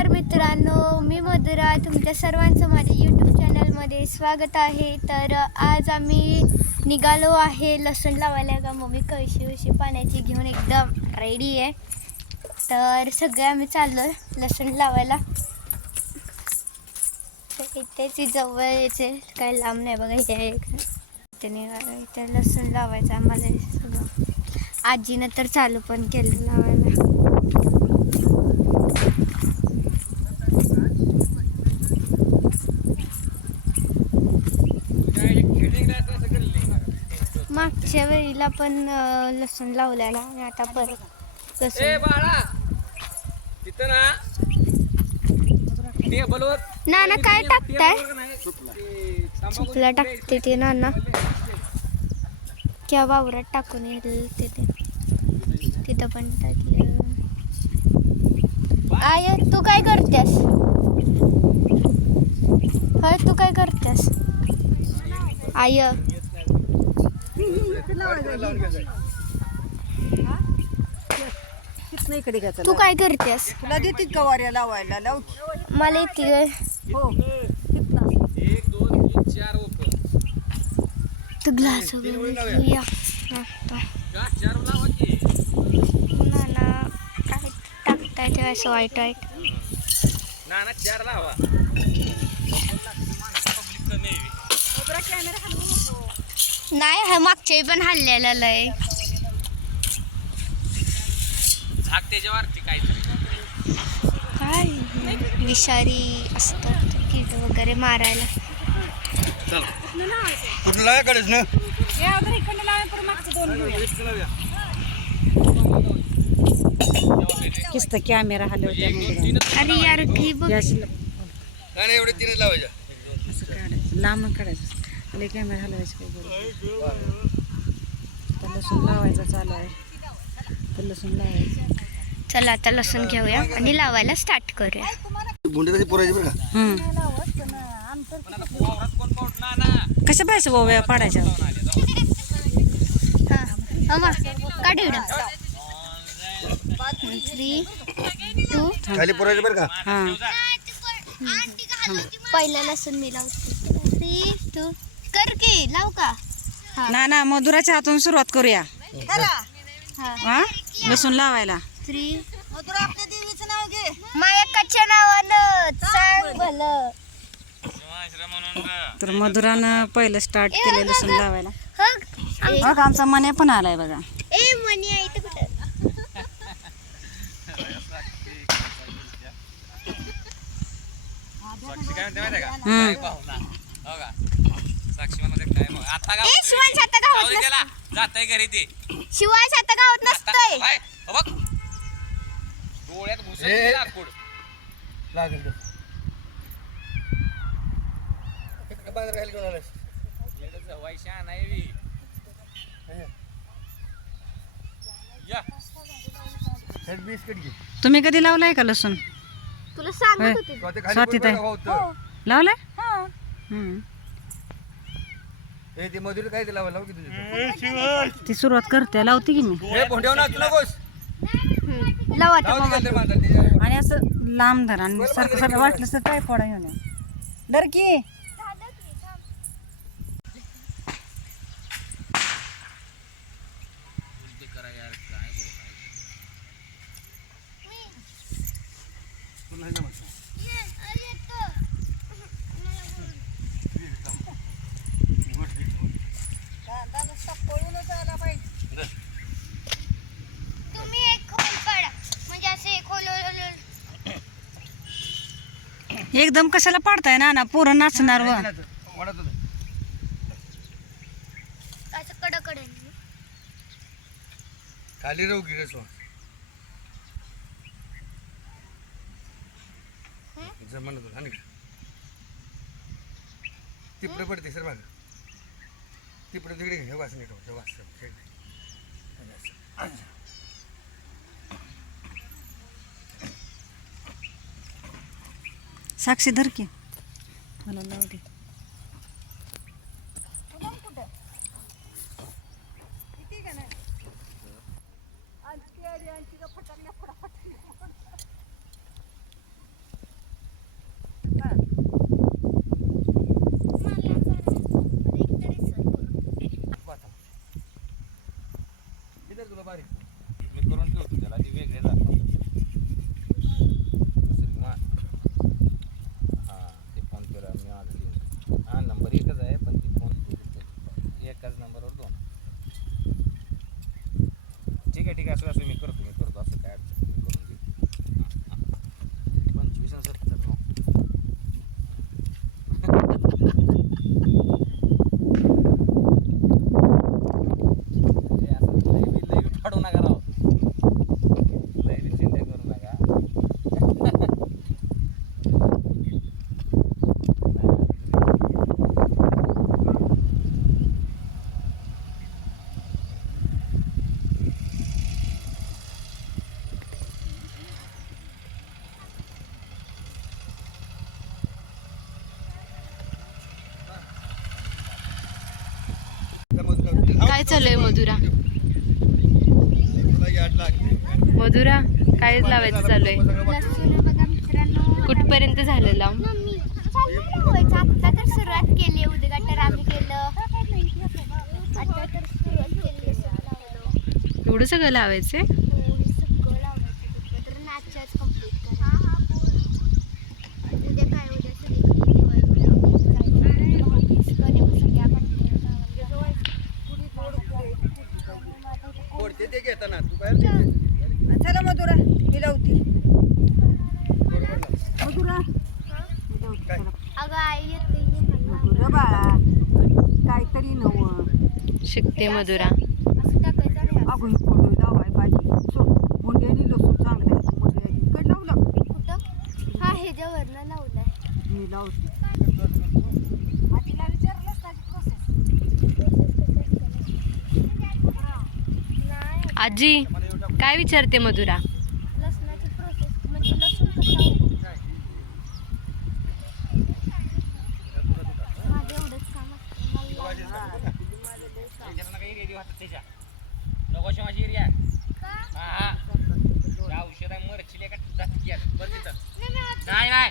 नमस्कार मित्रांनो मी मधुरा. तुमच्या सर्वांचं माझ्या यूट्यूब चॅनलमध्ये स्वागत आहे. तर आज आम्ही निघालो आहे लसूण लावायला. का मम्मी कळशी उशी पाण्याची घेऊन एकदम रेडी आहे. तर सगळे आम्ही चाललो लसूण लावायला. तर इथेच जवळ यायचे काय लांब नाही बघा इथे आहे का. त्याने इथे लसूण लावायचं. आम्हाला सगळं आजीनं तर चालू पण केलं लावायला. मागच्या वेळीला पण लसूण लावलेला आणि आता परत लसूण. तिथं ना. ना ना काय टाकताय? चिपला टाकते ते नाना. किंवा वावरात टाकून येईल तिथे तिथं पण टाकलं. आय तू काय करतेस? होय तू काय करतेस? आय नाही इकडे घ्यायचं तू काय करतेस? तुला देते गवाऱ्या लावायला? लाव. मला येते हो. एक दोन तीन चार ओपन. तू ग्लास वगैरे घेऊया चार लावा की? ना ना. काय टाकताय ते असं वाईट वाईट? ना ना चार लावा. नाही हा मागच्या वेळी पण हल्लेला लय. झाक त्याच्यावरती काहीतरी. काय? विषारी असतात कीड वगैरे मारायला. कुठं लावायकडेच ना? किस्त कॅमेरा हलवत्या मग अरे यार ती बघ. नाही नाही, एवढे तीनच लावायच्या लांब काढायचं. आणि कॅमेरा हलवायचं तर लसूण लावायचा चालू आहे. तर लसूण लावायचं. चला आता लसूण घेऊया आणि लावायला स्टार्ट करूया. कशी पुरायची बरं का? हम्म. वावरात कोण कोण ना ना कशा पाहिजे ओव्या पाडायच्या? हा अमा काढ थ्री टू खाली पुरायची बरं का? हां. पहिला लसूण मी लावते. लाव का? हा. ना ना मधुराच्या हातून सुरुवात करूया. हा. हा? लसूण लावायला. थ्री. माया कच्च्या नावानं. सांग भलं. तर मधुरानं पहिलं स्टार्ट केलं लसूण लावायला. बघ आमचा मने पण आलाय बघा. ए मनी आहे इथं कुठं? साक्षी काय म्हणते माहिती आहे का हम्म. काय भावना हो का साक्षी म्हणते काय मग आता ए आता गाव गावात नस- गेला जाताय घरी ते शिवाय आता गावात नसतंय हाय, हो बघ डोळ्यात ए. लाकूड लागेल तर. इकडं बाहेर खाली घेऊन आलायस. येडं वैशा नाही बी. या हेड बीस कट घे. तुम्ही कधी लावलाय का लसूण तुला. सांगत होते तो ते खाली स्वातीत आहे. पुरवायला होतं. लावलाय हम्म. ए, ते मजुरी काय ते लावायला लाव की तुझी. ती सुरुवात करते लावते की मी ए, भोंड्यावर नाचू नकोस. लाव. आणि असं लांब धरा आणि सारखं सारखं वाटलं तर काय फोडा घेऊन या. डर की एक खोल काढा म्हणजे असे खोल एकदम कशाला पाडताय ना ना पोरं नाचणार व खाली राहू की श्वास. जमन तुला? तिकडे पडते सर माग तिकडे तिकडे हे वास नीट होतं, वास. असं. साक्षी धर की. मला लावू दे. त्या काय चालू आहे मधुरा? मधुरा काय लावायचं चालू आहे कुठपर्यंत झालं लावून आता तर सुरुवात केली उद्घाटन आम्ही केलं केली एवढं सगळं लावायचंय हो, हे सगळं लावायचं कुठलं तर नाचाच कंप्लीट करायचं उद्या काय उद्या सगळी सगळ्या कोणते ते घेताना तू बाहेर चला मधुरा मी लावती. मधुरा. अगं आई येते मधुरा बाळा काहीतरी नव. शिकते मधुरा. अगं फोटो लावाय पाहिजे. मुंड्याने लसूण चांगलं आहे. मुंड्या इकडे लावलं कुठं? हा ह्याच्यावरनं लावलाय. मी लावते नाही आजी काय विचारते मधुरा लसणाची प्रोसेस म्हणजे लसूण कसं माझं एवढंच काम असतं मला त्याच्यानं काही रेडी होतात त्याच्या नकोशी माझी एरिया हा हा त्या औषधा मरचिले का जाती घ्या बरं तिथं. नाही नाही.